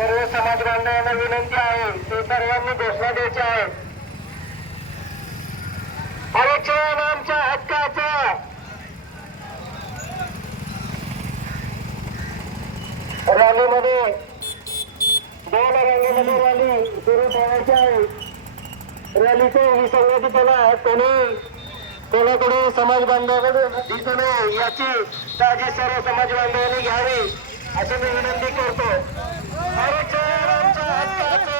सर्व समाज बांधवांना विनंती आहे ते सर्वांनी घोषणा द्यायची आहे. आरक्षण आमच्या हक्काचं. रॅलीमध्ये 2 रॅलीमध्ये रॅली सुरू ठेवायची आहे. रॅलीचे विसंगतीपणा कोणाकडे समाज बांधवाकडे दिसू नये याची काळजी सर्व समाज बांधवांनी घ्यावी अशी मी विनंती करतो. आरक्षण आमच्या हक्काचं.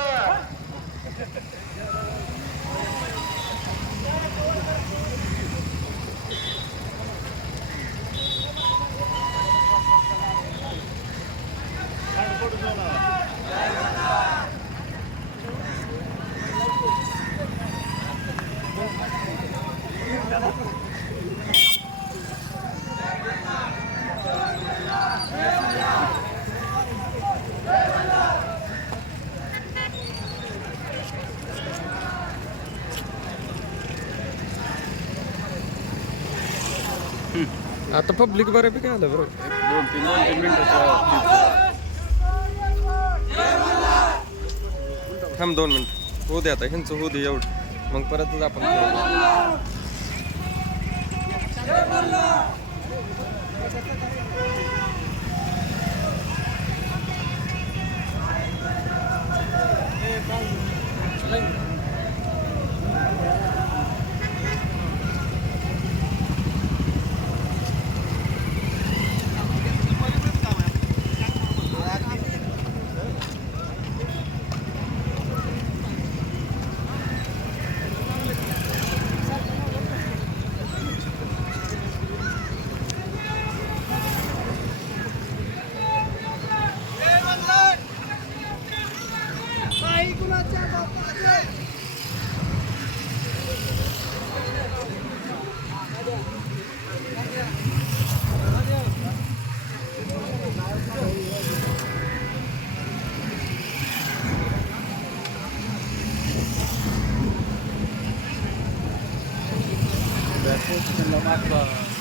आता पब्लिक बऱ्यापैकी आलं बरोबर. 2-3 मिनिटाचा थांब 2 मिनिट होऊ दे. आता ह्यांचं होऊ दे एवढं मग परतच आपण मागचा